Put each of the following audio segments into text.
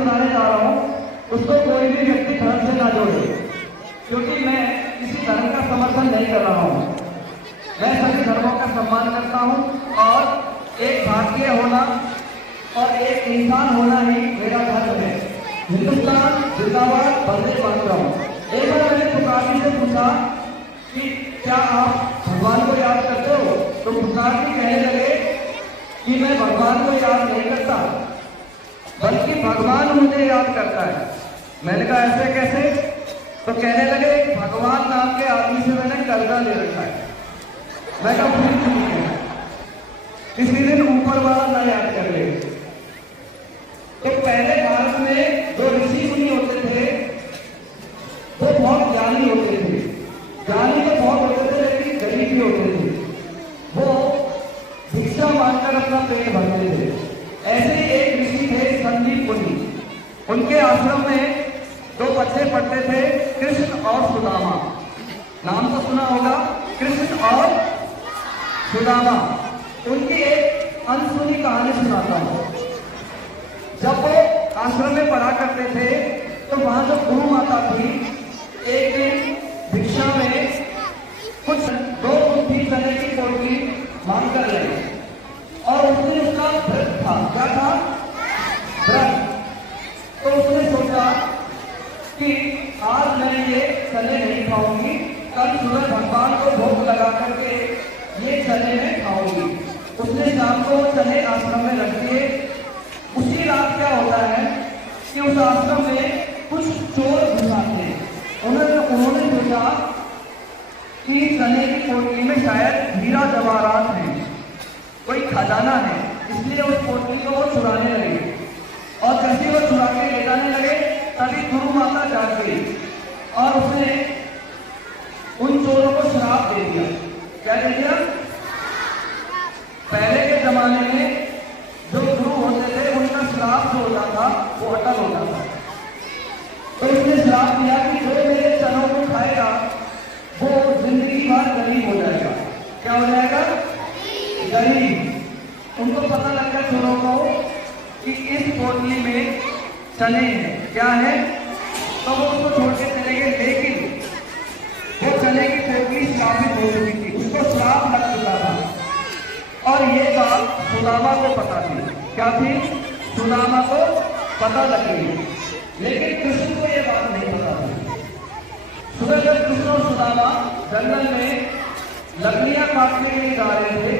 सुनाने जा रहा हूँ उसको कोई भी व्यक्ति धर्म से ना जोड़े, क्योंकि मैं किसी धर्म का समर्थन नहीं कर रहा हूँ। मैं सभी धर्मों का सम्मान करता हूँ और एक भारतीय होना और एक इंसान होना ही मेरा धर्म है। हिंदुस्तान जिंदाबाद, वंदे मातरम। एक बार मैंने पुकारी से पूछा कि क्या आप भगवान को याद करते हो, तो पुकारी कहने लगे कि मैं भगवान को याद नहीं करता, बल्कि भगवान मुझे याद करता है। मैंने कहा ऐसे कैसे? तो कहने लगे भगवान नाम के आदमी से मैंने कर्जा ले रखा है। मैं कहा फिर ठीक है, किसी दिन ऊपर वाला ना याद कर ले। तो पहले भारत में जो ऋषि मुनि होते थे वो बहुत ज्ञानी होते थे। ज्ञानी तो बहुत होते थे लेकिन गरीब भी होते थे। वो भिक्षा मांगकर अपना पेट भरते थे। ऐसे ही एक ऋषि थे संदीप मुनि। उनके आश्रम में दो बच्चे पढ़ते थे, कृष्ण और सुदामा। नाम तो सुना होगा, कृष्ण और सुदामा। उनकी एक अनसुनी कहानी सुनाता हूँ। जब वो आश्रम में पढ़ा करते थे तो वहां जो गुरु माता थी, एक दिन भिक्षा में कुछ 2 मुट्ठी चने की पोटली मांग कर लाई और उसने उसका व्रत था। क्या था? व्रत। तो उसने सोचा कि आज मैं ये चने नहीं खाऊंगी, कल सुबह भगवान को भोग लगा करके ये चने में खाऊंगी। उसने शाम को चने आश्रम में रख दिए। उसी रात क्या होता है कि उस आश्रम में कुछ चोर घुस आते हैं। उन्होंने सोचा कि चने की पोटली में शायद हीरा जवाहरात है, कोई खजाना है, इसलिए उस पोटली को वो चुराने लगे। और जैसे वो चुरा के ले जाने लगे तभी गुरु माता जाग गई और उसने उन चोरों को श्राप दे दिया। क्या दे दिया? पहले के जमाने में जो गुरु होते थे उनका श्राप जो होता था वो अटल होता था। तो उसने श्राप दिया कि जो मेरे चनों को खाएगा वो जिंदगी भर गरीब हो जाएगा। क्या हो जाएगा? गरीब। उनको पता लग गया चोरों को कि इस पोटली में चने हैं। क्या है? तो वो उसको छोड़ के चले गए, लेकिन वो चने की पोटली श्रापित हो चुकी थी, उसको श्राप लग चुका था। और ये बात सुदामा को पता थी। क्या थी? सुदामा को पता लग गई, लेकिन कृष्ण को ये बात नहीं पता थी। सुबह जब कृष्ण और सुदामा जंगल में लकड़ियां काटने के लिए जा रहे थे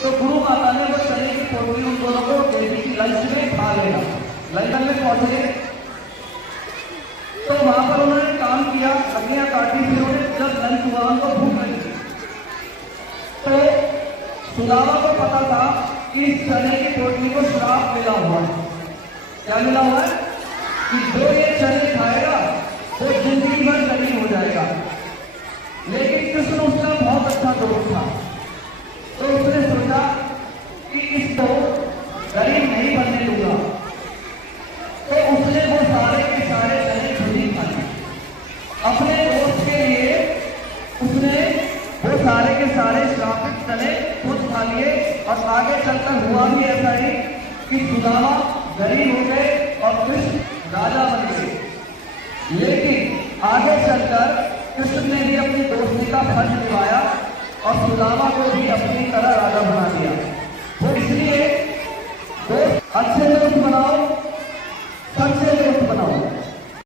तो गुरु माता ने वो चने की पोटली उन दोनों को दे दी कि लंच में खा लेना। लंदन में पहुंचे तो वहां पर उन्होंने काम किया, लकड़ियां काटी, फिर उन्हें जब लंच हुआ उनको भूख लगी। तो सुदामा को पता था कि इस चने की पोटली को श्राप मिला हुआ है। क्या मिला हुआ है? कि जो ये चने खाएगा वो जिंदगी भर गरीब हो जाएगा। लेकिन कृष्ण उसका बहुत अच्छा दोस्त था, तो उसने सोचा कि इसको गरीब नहीं बनने दूंगा। तो उसने वो सारे के सारे चने खुद ही खाए। अपने दोस्त के लिए उसने वो सारे के सारे श्रापित चने खुद खा लिए। और आगे चलकर हुआ भी ऐसा ही कि सुदामा गरीब हो गए और कृष्ण राजा बन गए। लेकिन आगे चलकर कृष्ण ने भी अपनी दोस्ती का फर्ज निभाया और सुदामा को भी अपने